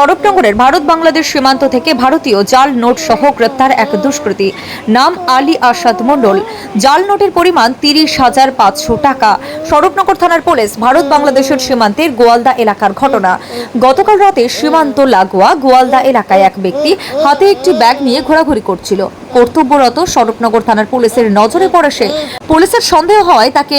শরৎনগরের ভারত বাংলাদেশ সীমান্ত থেকে ভারতীয় জাল নোট সহ গ্রেপ্তার এক দুষ্কৃতী। নাম আলী আসাদ মণ্ডল। জাল নোটের পরিমাণ 30,500 টাকা। শরৎনগর থানার পুলিশ। ভারত বাংলাদেশের সীমান্তের গোয়ালদা এলাকার ঘটনা। গতকাল রাতে সীমান্ত লাগোয়া গোয়ালদা এলাকায় এক ব্যক্তি হাতে একটি ব্যাগ নিয়ে ঘোরাঘুরি করছিল। কর্তব্যরত শরৎনগর থানার পুলিশের নজরে পড়ে সে। পুলিশের সন্দেহ হয় তাকে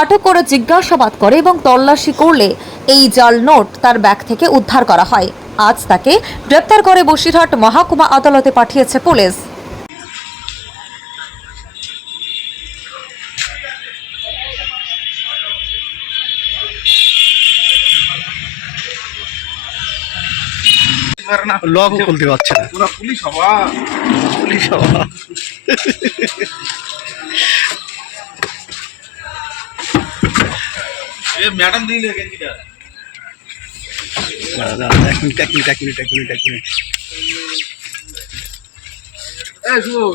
আটক করে জিজ্ঞাসাবাদ করে এবং তল্লাশি করলে এই জাল নোট তার ব্যাগ থেকে উদ্ধার করা হয়। আজ তাকে গ্রেপ্তার করে বসিরহাট মহকুমা আদালতে পাঠিয়েছে পুলিশ। লক খুলতে পারছে না। পুরো পুলিশ হওয়া পুলিশ হওয়া। ম্যাডাম দিলে গেঞ্জিটা এক মিনিট। এই শুভ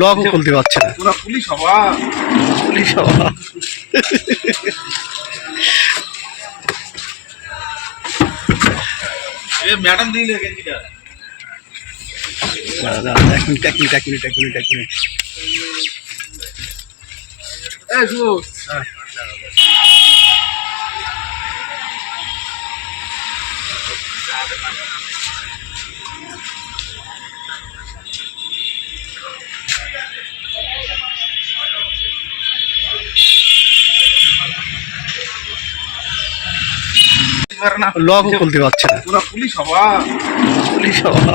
লক খুলতে পারছে না। পুরো পুলিশ হওয়া পুলিশ হওয়া। ম্যাডাম দিলে গেঞ্জিটা এক মিনিট। এই শুভ লক খুলতে পারছে না। পুরো পুলিশ হওয়া পুলিশ হওয়া।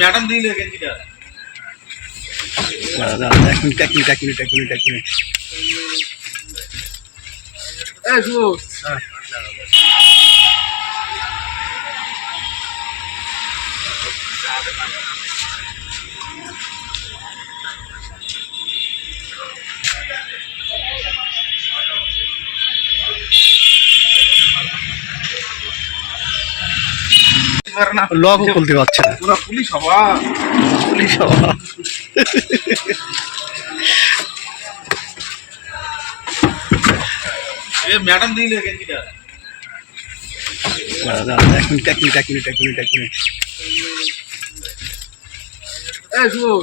ম্যাডাম দিলে গেঞ্জিটা এক মিনিট। এই শুভ লক খুলতে পারছে না। পুরো পুলিশ হওয়া পুলিশ হওয়া। ম্যাডাম দিলে গেঞ্জিটা এক মিনিট। এই শুভ